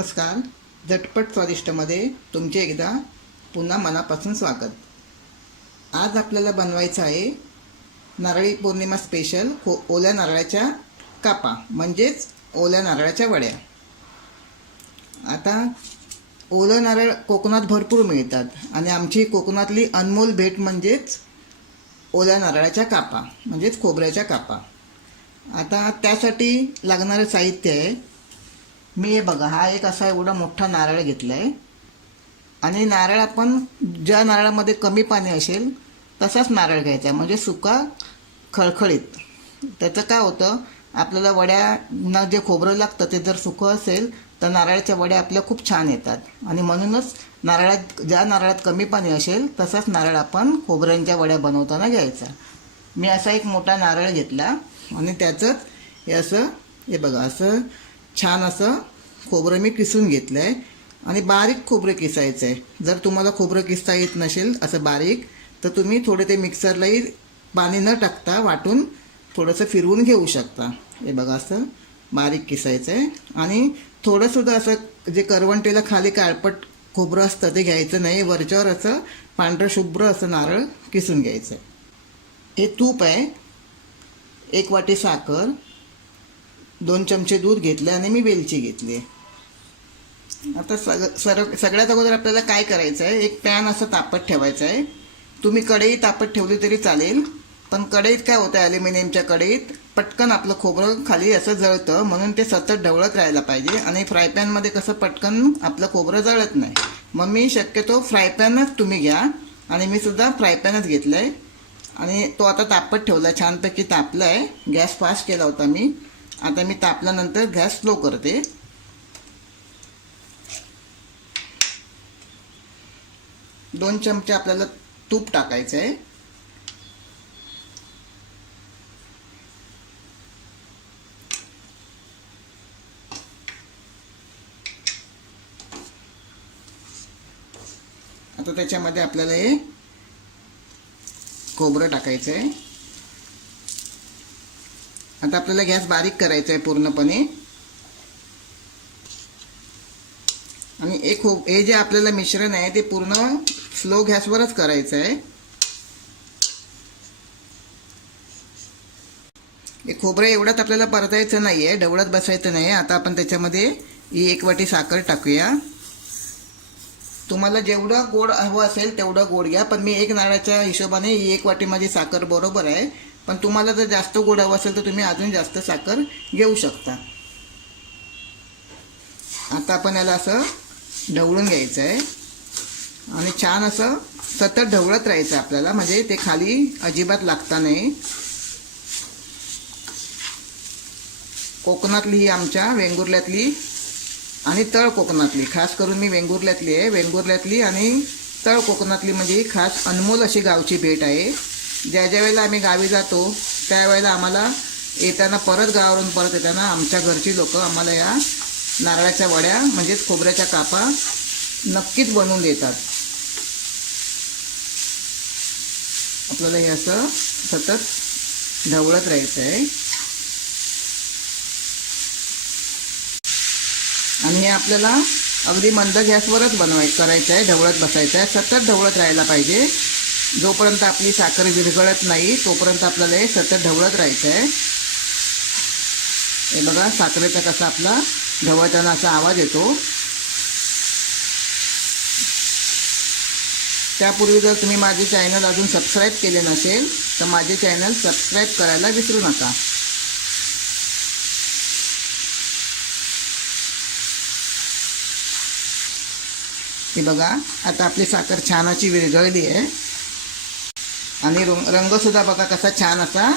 नमस्कार. झटपट स्वादिष्टमध्ये तुमचे एकदा पुन्हा मनापासून स्वागत. आज आपल्याला बनवायचं आहे नारळी पौर्णिमा स्पेशल हो ओल्या नारळाच्या कापा म्हणजेच ओल्या नारळाच्या वड्या. आता ओलं नारळ कोकणात भरपूर मिळतात आणि आमची कोकणातली अनमोल भेट म्हणजेच ओल्या नारळाच्या कापा म्हणजेच खोबऱ्याच्या कापा. आता त्यासाठी लागणारं साहित्य आहे मी हे बघा हा एक असा एवढा मोठा नारळ घेतला आहे आणि नारळ आपण ज्या नारळामध्ये कमी पाणी असेल तसाच नारळ घ्यायचा. आहे म्हणजे सुका खळखळीत. त्याचं काय होतं आपल्याला वड्यांना जे खोबरं लागतं ते जर सुकं असेल तर नारळाच्या वड्या आपल्या खूप छान येतात. आणि म्हणूनच नारळात ज्या नारळात कमी पाणी असेल तसाच नारळ आपण खोबऱ्यांच्या वड्या बनवताना घ्यायचा. मी असा एक मोठा नारळ घेतला. आणि त्याचंच हे असं हे बघा असं छान असं खोबरं मी किसून घेतलं आहे आणि बारीक खोबरं किसायचं आहे जर तुम्हाला खोबरं किसता येत नसेल असं बारीक तर तुम्ही थोडे ते मिक्सरलाही पाणी न टाकता वाटून थोडंसं फिरवून घेऊ शकता. हे बघा असं बारीक किसायचं आहे आणि थोडंसुद्धा असं जे करवंटीला खाली काळपट खोबरं असतं ते घ्यायचं नाही. वरच्यावर असं पांढरं शुभ्र असं नारळ किसून घ्यायचं आहे हे तूप आहे. एक वाटी साखर. दोन चमचे दूध घेतले आणि मी वेलची घेतली. आता सग सर सगळ्यात अगोदर आपल्याला काय करायचं आहे एक पॅन असं तापत ठेवायचं आहे तुम्ही कढई तापत ठेवली तरी चालेल पण कढईत काय होतं ॲल्युमिनियमच्या कढईत? पटकन आपलं खोबरं खाली असं जळतं म्हणून ते सतत ढवळत राहायला पाहिजे आणि फ्राय पॅनमध्ये कसं पटकन आपलं खोबरं जळत नाही. मग मी शक्यतो फ्राय पॅनच तुम्ही घ्या आणि मी सुद्धा फ्राय पॅनच घेतलं आहे आणि तो आता तापत ठेवला छानपैकी तापला आहे गॅस फास्ट केला होता मी. आता मी तापल्यानंतर गॅस स्लो करते. दोन चमचे आपल्याला तूप टाकायचं आहे. आता त्याच्यामध्ये आपल्याला हे खोबरं टाकायचं आहे. आता आपल्याला गॅस बारीक करायचा आहे पूर्णपणे. आणि एक हो हे जे आपल्याला मिश्रण आहे ते पूर्ण स्लो गॅसवरच करायचं आहे हे खोबरं एवढ्यात आपल्याला परतायचं नाही आहे ढवळत बसायचं नाही आता आपण त्याच्यामध्ये ही एक वाटी साखर टाकूया. तुम्हाला जेवढं गोड हवं असेल तेवढं गोड घ्या. पण मी एक नाळाच्या हिशोबाने ही एक वाटी माझी साखर बरोबर आहे. पण तुम्हाला जर जास्त गोड हवं असेल तर तुम्ही अजून जास्त साखर घेऊ शकता. आता आपण याला असं ढवळून घ्यायचं आहे. आणि छान असं सतत ढवळत राहायचं आपल्याला. म्हणजे ते खाली अजिबात लागता नाही. कोकणातली ही आमच्या वेंगुर्ल्यातली आणि तळ कोकणातली. खास करून मी वेंगुर्ल्यातली आहे. वेंगुर्ल्यातली आणि तळ कोकणातली म्हणजे खास अनमोल अशी गावची भेट आहे. ज्या ज्या वेळेला आम्ही गावी जातो त्यावेळेला आम्हाला येताना परत गावावरून परत येताना आमच्या घरची लोक आम्हाला या नारळाच्या वड्या म्हणजेच खोबऱ्याच्या कापा नक्कीच बनवून देतात. आपल्याला हे असं सतत ढवळत राहायचं आहे आणि हे आपल्याला अगदी मंद गॅसवरच बनवाय करायचं आहे ढवळत बसायचं आहे सतत ढवळत राहायला पाहिजे. जोपर्यंत आपली साखर विरघळत नाही तोपर्यंत आपल्याला हे सतत ढवळत राहायचं आहे हे बघा साखरेचा कसा आपला ढवळताना असा आवाज येतो. त्यापूर्वी जर तुम्ही माझे चॅनल अजून सबस्क्राईब केले नसेल तर माझे चॅनल सबस्क्राईब करायला विसरू नका. हे बघा आता आपली साखर छान अशी विरघळली आहे. आणि रंगसुद्धा बघा कसा छान असा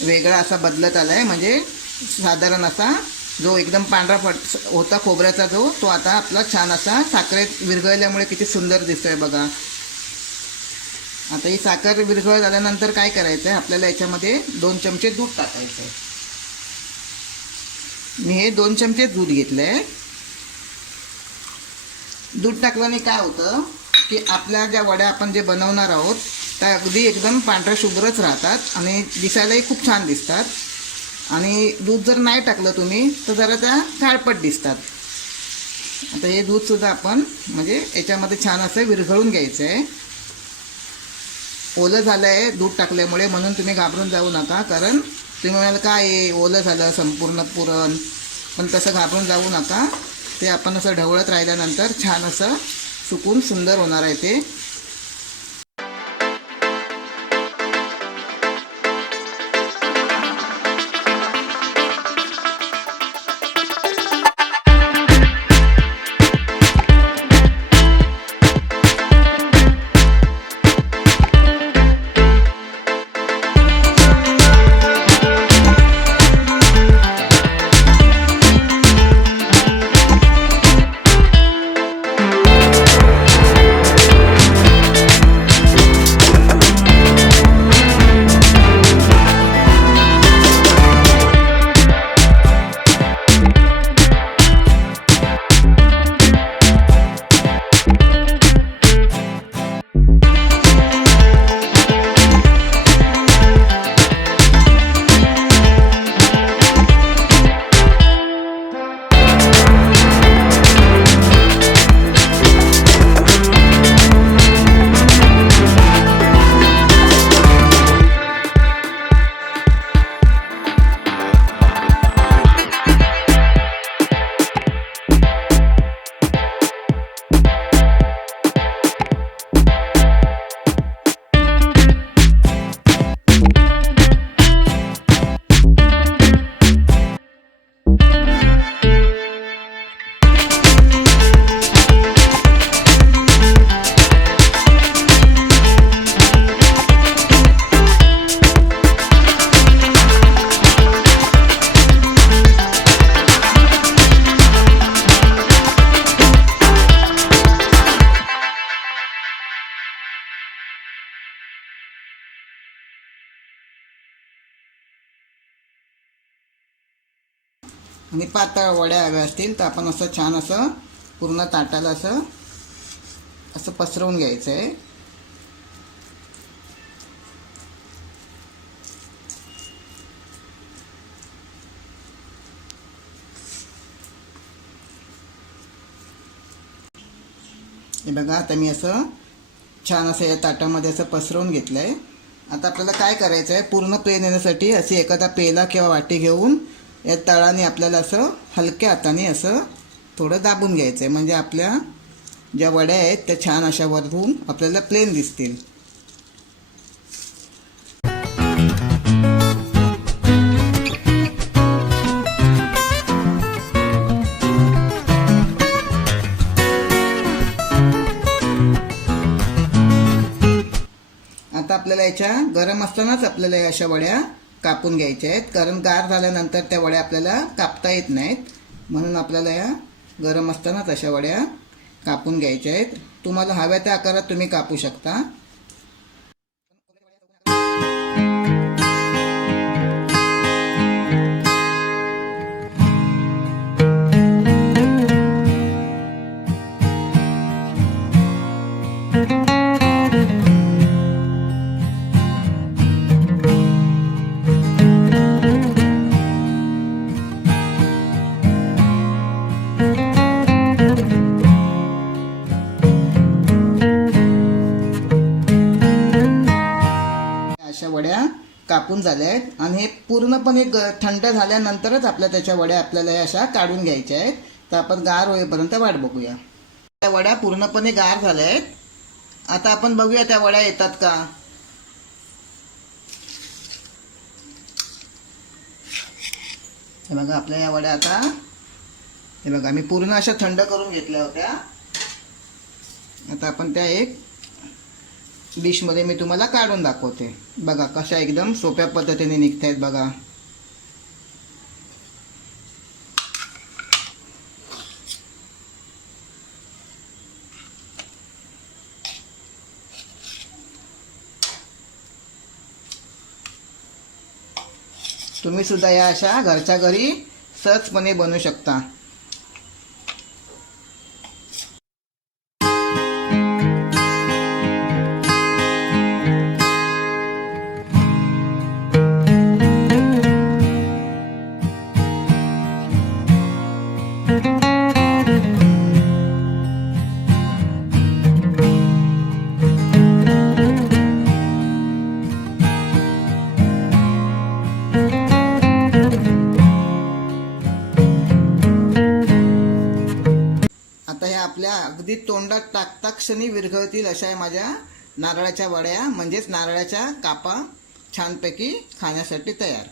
वेगळा असा बदलत आला आहे म्हणजे साधारण असा जो एकदम पांढरा पट होता खोबऱ्याचा जो तो आता आपला छान असा साखरेत विरघळल्यामुळे किती सुंदर दिसतोय बघा. आता ही साखर विरघळ झाल्यानंतर काय करायचं आहे आपल्याला याच्यामध्ये दोन चमचे दूध टाकायचं आहे मी हे दोन चमचे दूध घेतलं आहे दूध टाकल्याने काय होतं की आपल्या ज्या वड्या आपण जे बनवणार आहोत त्या अगदी एकदम पांढऱ्या शुभ्रच राहतात आणि दिसायलाही खूप छान दिसतात. आणि दूध जर नाही टाकलं तुम्ही तर जरा त्या काळपट दिसतात. आता हे दूधसुद्धा आपण म्हणजे याच्यामध्ये छान असं विरघळून घ्यायचं आहे ओलं झालं आहे दूध टाकल्यामुळे म्हणून तुम्ही घाबरून जाऊ नका कारण तुम्ही म्हणाल काय आहे ओलं झालं संपूर्ण पुरण. पण तसं घाबरून जाऊ नका. ते आपण असं ढवळत राहिल्यानंतर छान असं सुकून सुंदर होणार आहे ते. आणि पातळ वड्या हव्या असतील तर आपण असं छान असं पूर्ण ताटाला असं असं पसरवून घ्यायचं आहे हे बघा आता मी असं छान असं या ताटामध्ये असं पसरवून घेतलं आहे आता आपल्याला काय करायचं आहे पूर्ण प्लेन येण्यासाठी अशी एखादा पेला किंवा वाटी घेऊन या तळाने आपल्याला असं हलक्या हाताने असं थोडं दाबून घ्यायचं आहे म्हणजे आपल्या ज्या वड्या आहेत त्या छान अशा वरून आपल्याला प्लेन दिसतील. आता आपल्याला याच्या गरम असतानाच आपल्याला या अशा वड्या कापून घ्यायच्या आहेत. कारण गार झाल्यानंतर त्या वड्या आपल्याला कापता येत नाहीत. म्हणून आपल्याला या गरम असतानाच अशा वड्या कापून घ्यायच्या आहेत. तुम्हाला हव्या त्या आकारात तुम्ही कापू शकता. झाले आहेत आणि हे पूर्णपणे ग थंड झाल्यानंतरच आपल्या त्याच्या वड्या आपल्याला अशा काढून घ्यायच्या आहेत. तर आपण गार होईपर्यंत वाट बघूया. त्या वड्या पूर्णपणे गार झाल्या आहेत. आता आपण बघूया त्या वड्या येतात का? हे बघा आपल्या या वड्या आता हे बघा मी पूर्ण अशा थंड करून घेतल्या होत्या. आता आपण त्या एक डिशमध्ये मी तुम्हाला काढून दाखवते. बघा कशा एकदम सोप्या पद्धतीने निघत आहेत बघा. तुम्ही सुद्धा या अशा घरच्या घरी सहजपणे बनवू शकता. अगदी तोंडात टाकता क्षणी विरघळतील अशा आहे माझ्या नारळाच्या वड्या म्हणजेच नारळाच्या कापा छानपैकी खाण्यासाठी तयार.